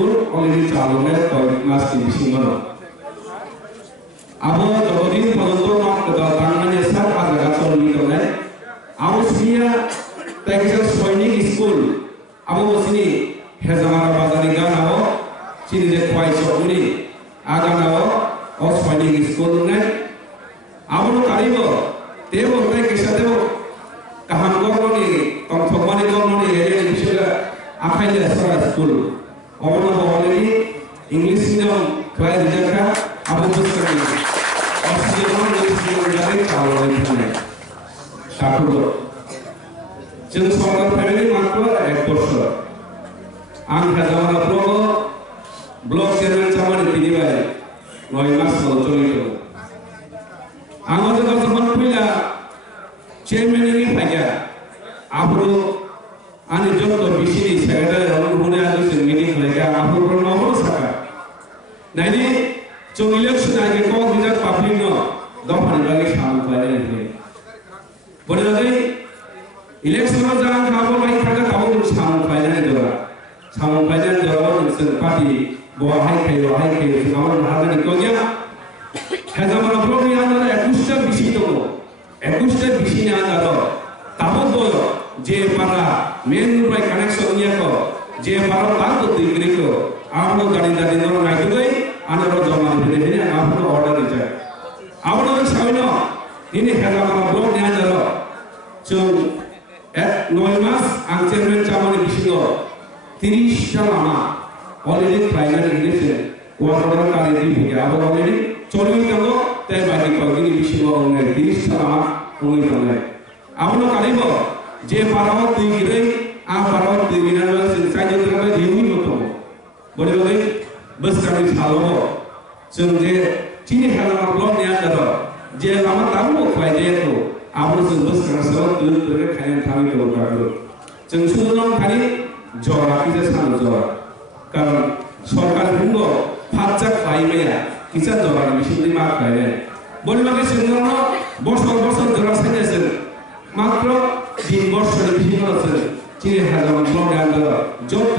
school already chalone class di Singapura. Abo jodin pondok mak tangannya sar ada gasol gitu kan. Abo sini Texas Training School. Abo sini hezamara bazari ganao sini de kwai sokuni aganao os Training School kan. Abo karibo tebo mereka kesatebo kaham goroni tongthokmani goroni ere bisela akhirnya sekolah school. Orang already English medium kelas dijaga apa betul ni? Orang English medium jadi kalau ini satu. Jadi sekolah family makro ekspor. Angka zaman blog channel zaman ini baik. Noi mas betul itu. Angkat zaman punya chairman ini saja. Apro ane joto bisini sekadar orang punya ada sendiri mereka apro nomor saka. Nah ini cung election aja kau tidak public no, dopan lagi sama player ini. Boleh lagi election jangan kamu lagi kerja kamu sama player itu lah. Sama player itu orang seperti wahai kayu kamu mana itu dia. Kerja mana problem yang ada ekusnya bisini ada. Tahu tu je para main by connection nya ko je para tahu degree ko आपको गाड़ी दादी नोर नाइट गई आने रो जमा भेजे ने आपको ऑर्डर दिया आपको cyano ini kata mana blog nya jaro cung noimas angcermen camane bisino 30 ta lama already primary english order kali di bhi abo already chori tango te bagi ko ini bisino ne 30 ta lama oi tanai आपनो kalibo je parawo tigre a parawo tigina sin saja terkait ini betul boleh boleh bus kami selalu sehingga cini halaman blog ni ada je lama tamu kuai je tu amun bus kami selalu terkait kain kami kalau jeng sudah kali jora kita sana jora kalau sorkan bungo pajak lain ya kita jora mesti lima kali boleh lagi sehingga bos jora saja makro di bos lebih besar ciri halaman blog yang ada job